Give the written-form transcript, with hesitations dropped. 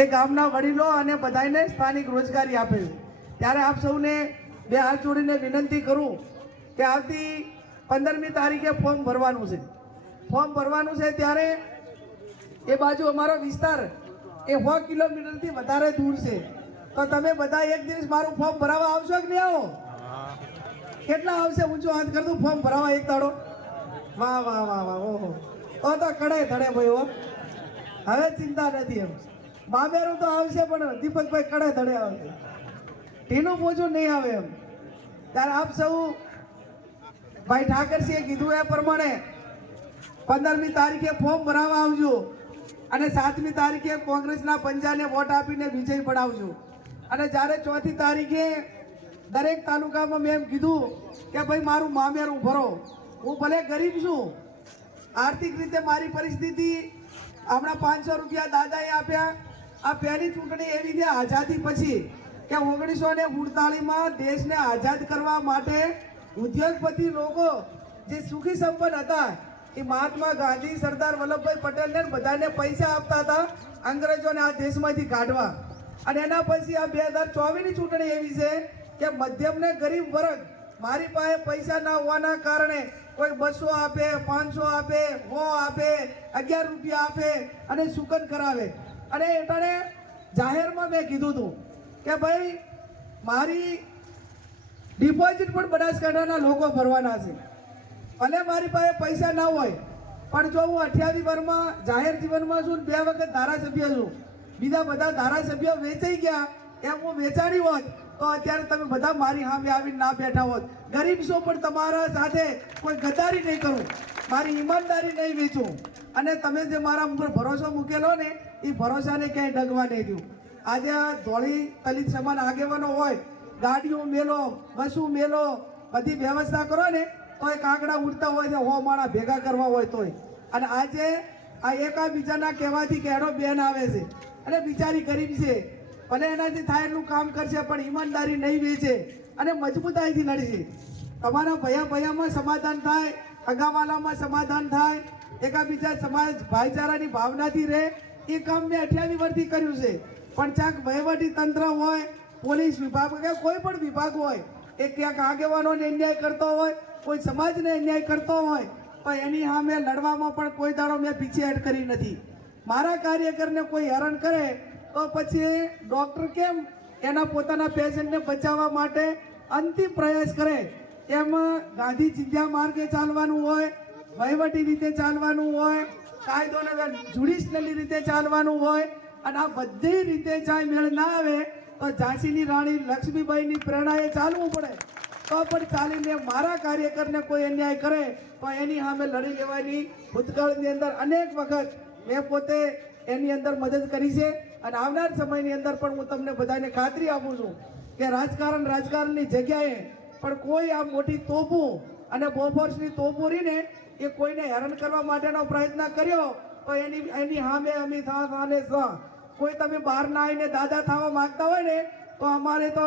એ ગામના વડીલો અને બધાને સ્થાનિક રોજગારી આપે છે। ત્યારે આપ સૌને બે હાથ જોડીને વિનંતી કરું કે આવતી 15મી તારીખે ફોર્મ ભરવાનું છે। ફોર્મ ભરવાનું છે ત્યારે એ બાજુ અમારો વિસ્તાર એ 100 કિલોમીટરથી વધારે દૂર છે। તો તમે બધા એક દિવસ મારું ફોર્મ ભરાવા આવશો કે નહીં આવો? કેટલા આવશે? ઊંચો હાથ કર દઉં ફોર્મ ભરાવા એક દાડો। વાહ વાહ વાહ વાહ, ઓહો, તો કડે ધડે ભાઈ હો, હવે ચિંતા નથી એમ। મામેરું તો આવશે પણ દીપકભાઈ કડે ધડે આવશે, ઢીલું પોચું નહીં આવે એમ। ત્યારે આપ સૌ ભાઈ ઠાકરસિંહે કીધું એ પ્રમાણે 15મી તારીખે ફોર્મ ભરાવા આવજો અને 7મી તારીખે કોંગ્રેસના પંજાને વોટ આપીને વિજય પડાવજો। અને જ્યારે 4મી તારીખે દરેક તાલુકામાં મેં એમ કીધું કે ભાઈ મારું મામેરું ભરો। હું ભલે ગરીબ છું, આર્થિક રીતે મારી પરિસ્થિતિ, હમણાં 500 રૂપિયા દાદાએ આપ્યા। આ પહેલી ચૂંટણી એવી છે આઝાદી પછી કે 1948માં દેશને આઝાદ કરવા માટે ઉદ્યોગપતિ લોકો જે સુખી સંપન્ન હતા એ મહાત્મા ગાંધી, સરદાર વલ્લભભાઈ પટેલને બધાને પૈસા આપતા હતા અંગ્રેજોને આ દેશમાંથી કાઢવા। અને એના પછી આ 2024ની ચૂંટણી એવી છે કે મધ્યમ ને ગરીબ વર્ગ, મારી પાસે પૈસા ના હોવાના કારણે કોઈ 200 આપે, 500 આપે, 100 આપે, 11 રૂપિયા આપે અને સુકન કરાવે। અને એટલે જાહેરમાં મેં કીધું હતું કે ભાઈ મારી ડિપોઝિટ પણ બનાસકાંઠાના લોકો ભરવાના છે। ભલે મારી પાસે પૈસા ના હોય પણ જો હું 28 વર્ષમાં જાહેર જીવનમાં છું, 2 વખત ધારાસભ્ય છું, બીજા બધા ધારાસભ્ય વેચાઈ ગયા, એમ હું વેચાણી હોત તો અત્યારે તમે બધા મારી સામે આવીને ના બેઠા હોત। ગરીબ છો પણ તમારા સાથે કોઈ ગદ્દારી નહીં કરું, મારી ઈમાનદારી નહીં વેચું। અને તમે જે મારા ઉપર ભરોસો મૂકેલો ને એ ભરોસાને ક્યાંય ડગવા નહીં દઉં। આજે આ ધોળી દલિત સમાન આગેવાનો હોય, ગાડીઓ મેલો, બસો મેલો, બધી વ્યવસ્થા કરો ને તો એ કાંકડા ઉડતા હોય છે, 100 માણા ભેગા કરવા હોય તોય। અને આજે આ એકાબીજાના કહેવાથી કે એનો બેન આવે છે અને બિચારી ગરીબ છે, ભલે એનાથી થાય એટલું કામ કરશે પણ ઈમાનદારી નહીં વેચે અને મજબૂતાઈથી લડશે। તમારા ભયામાં સમાધાન થાય, અગાવાલામાં સમાધાન થાય, એકાબીજા સમાજ ભાઈચારાની ભાવનાથી રહે, એ કામ મેં 28 વર્ષથી કર્યું છે। પણ ચાક વહીવટી તંત્ર હોય, પોલીસ વિભાગ કે કોઈ પણ વિભાગ હોય, એ ક્યાંક આગેવાનોને અન્યાય કરતો હોય, કોઈ સમાજને અન્યાય કરતો હોય તો એની સામે લડવામાં પણ કોઈ દાડો મેં પીછેહટ કરી નથી। મારા કાર્યકરને કોઈ હેરાન કરે તો પછી ડૉક્ટર કેમ એના પોતાના પેશન્ટને બચાવવા માટે અંતિમ પ્રયાસ કરે, એમ ગાંધી ચિંધ્યા માર્ગે ચાલવાનું હોય, વહીવટી રીતે ચાલવાનું હોય, કાયદોને જ્યુડિશિયલી રીતે ચાલવાનું હોય। અને આ બધી રીતે ચાય મેળ ના આવે તો ઝાંસીની રાણી લક્ષ્મીબાઈની પ્રેરણાએ ચાલવું પડે તો પણ ચાલીને મારા કાર્યકરને કોઈ અન્યાય કરે તો એની સામે લડી લેવાની ભૂતકાળની અંદર અનેક વખત મેં પોતે એની અંદર મદદ કરી છે। અને આવનાર સમયની અંદર પણ હું તમને બધાને ખાતરી આપું છું કે રાજકારણની જગ્યાએ પણ કોઈ આ મોટી તોપું અને બોફોર્સની તોપું રહીને એ કોઈને હેરાન કરવા માટેનો પ્રયત્ન કર્યો તો એની સામે અમે કોઈ તમે બહાર ના આવીને દાદા થવા માંગતા હોય ને તો અમારે તો